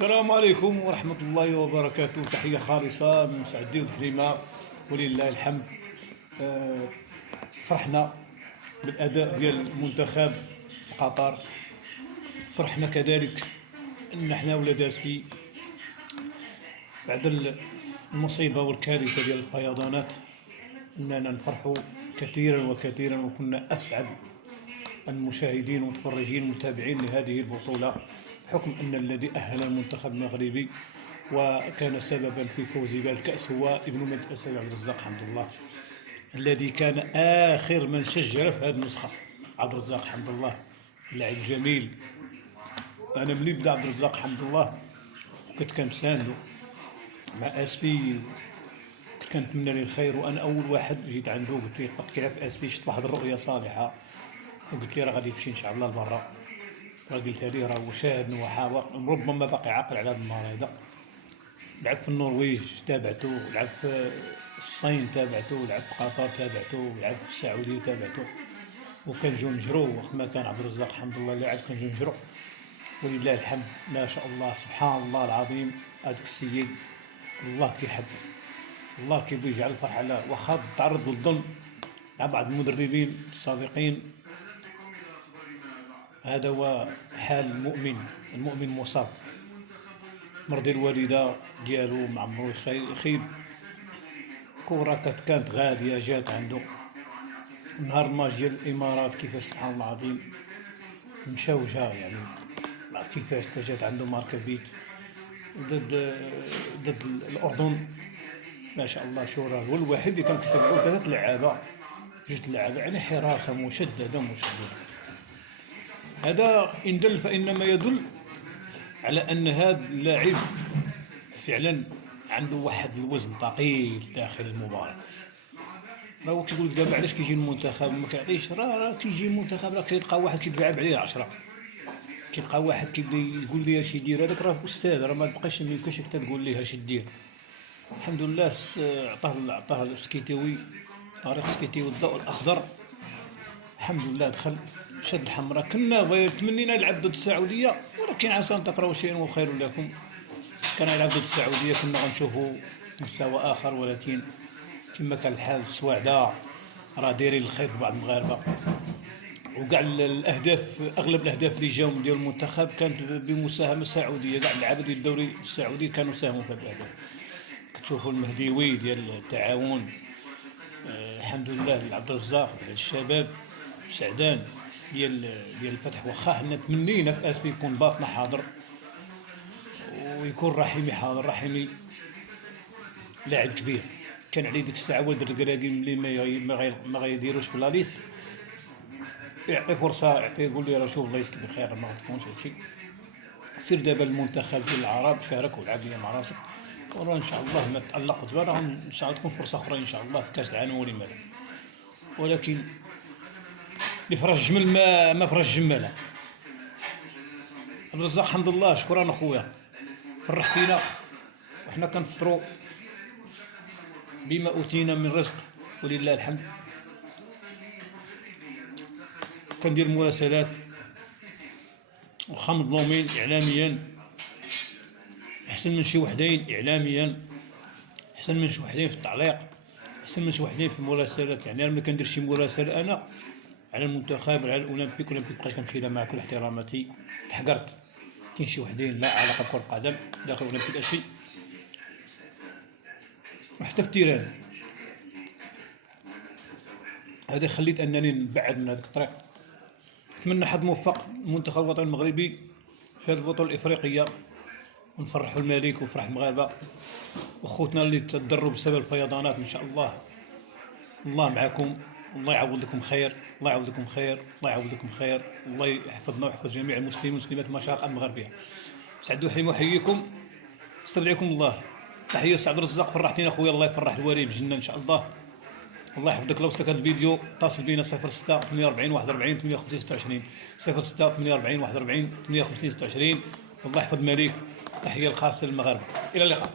السلام عليكم ورحمة الله وبركاته. تحية خالصة من سعدي وحليمة ولله الحمد. آه، فرحنا بالأداء ديال المنتخب في قطر. فرحنا كذلك أن احنا ولاد أسبي بعد المصيبة والكارثة ديال الفيضانات أننا نفرحوا كثيرا وكثيرا، وكنا أسعد المشاهدين والمتفرجين والمتابعين لهذه البطولة، بحكم أن الذي أهل المنتخب المغربي وكان سببا في فوز بالكأس هو ابن ملك أسد عبد الرزاق حمد الله، الذي كان آخر من شجر في هذه النسخة. عبد الرزاق حمد الله لاعب جميل. أنا ملي بدا عبد الرزاق حمد الله كنت كنساندو مع أسبي، كنت كنتمنى ليه الخير، وأنا أول واحد جيت عنده قلت ليه كيلعب في أسبي، شفت واحد الرؤية صالحة وقلت ليه راه غادي تمشي إن شاء الله لبرا. قلتها ليه راه هو شاب وحاضر، ربما باقي عاقل على هذه المريضة. لعب في النرويج تابعته، لعب في الصين تابعته، لعب في قطر تابعته، لعب في السعودية تابعته، وكنجيو نجرو وقت ما كان عبد الرزاق حمد الله لاعب كنجيو نجرو ولله الحمد. ما شاء الله سبحان الله العظيم. هذاك السيد الله كيحب، الله كيبغي يجعل الفرحة له، واخا تعرض للظلم مع بعض المدربين السابقين. هذا هو حال المؤمن. المؤمن مصاب، مرضي الوالدة ديالو معمرو يخيب. كرة كانت غادية جات عنده نهار الماتش ديال الإمارات، كيفاش سبحان الله العظيم مشى وجا، يعني ما عرفت كيفاش جات عنده ماركة بيت ضد الأردن. ما شاء الله شورى هو الوحيد اللي كان كيتبعو ثلاث لعابة جوج لعابة، يعني حراسة مشددة. هذا إن دل فإنما يدل على أن هذا اللاعب فعلا عنده واحد الوزن ثقيل داخل المباراة. راه هو كيقول لك دابا علاش كيجي المنتخب ما كيعطيش، راه كيجي المنتخب راه كيلقى واحد كيتلعب عليه 10، كيلقى واحد كيبدا يقول ليه اش يدير. هذاك راه استاذ، راه ما تبقاش ما يمكنش حتى تقول ليه اش دير. الحمد لله عطاه السكيتيوي، طريق السكيتيوي الضوء الأخضر. الحمد لله دخل شد الحمراء. كنا تمنينا يلعب ضد السعودية، ولكن عسى أن تكرهوا شيئا وخير لكم. كان يلعب ضد السعودية كنا غنشوفوا مستوى آخر، ولكن كما كان الحال السواعدة راه دايرين الخير في بعض المغاربة. وكاع الأهداف، أغلب الأهداف اللي جاو ديال المنتخب كانت بمساهمة سعودية. كاع اللعابة ديال الدوري السعودي كانوا ساهموا في هذه الأهداف. كتشوفوا المهديوي ديال التعاون، الحمد لله لعبد الرزاق، الشباب سعدان ديال الفتح. واخا حنا تمنينا في اسبي يكون باطنا حاضر ويكون رحيمي حاضر. رحيمي لاعب كبير، كان عليه ديك الساعه ولد الركراكي اللي ما غيديروش في لا ليست، يعطي فرصه، يعطي يقول لي راه شوف الله يسكن بخير ما غتكونش هادشي. سير دابا المنتخب ديال العرب شارك ولعب ليا مع راسك، وراه ان شاء الله ما تألق دابا ان شاء الله تكون فرصه اخرى ان شاء الله في كاس العالم ولماذا. ولكن اللي فرج الجمل ما فرج الجماله. عبد الرزاق حمد الله شكرا اخويا، فرحتينا وحنا كنفطروا بما اوتينا من رزق ولله الحمد. كندير مراسلات واخا مظلومين اعلاميا، احسن من شي وحدين اعلاميا، احسن من شي وحدين في التعليق، احسن من شي وحدين في المراسلات. يعني انا ملي كندير شي مراسله انا على المنتخب على الاولمبيك مابقاش كنمشي لها، مع كل احتراماتي تحقرت. كاين شي وحدين لا علاقه بكره القدم داخل الاولمبيك اشي، وحتى التيران. هذا خليت انني نبعد من هذيك الطريق. نتمنى حظ موفق المنتخب الوطني المغربي في هذه البطوله الافريقيه، ونفرحوا الملك وفرح المغاربه وخوتنا اللي تضروا بسبب الفيضانات. ان شاء الله الله معكم، الله يعوض لكم خير، الله يعوض لكم خير، الله يعوض لكم خير، الله يحفظنا ويحفظ جميع المسلمين والمسلمات المشارقه المغربيه. سعد وحليم احييكم، استودعكم الله. تحيه سعد الرزاق، فرحتينا اخويا، الله يفرح الوالي بالجنه ان شاء الله. الله يحفظك. لو وصلك هذا الفيديو اتصل بينا 06 48 41 58 26 06 48 41 58 26. والله يحفظ مالك. تحيه الخاصه للمغاربه، الى اللقاء.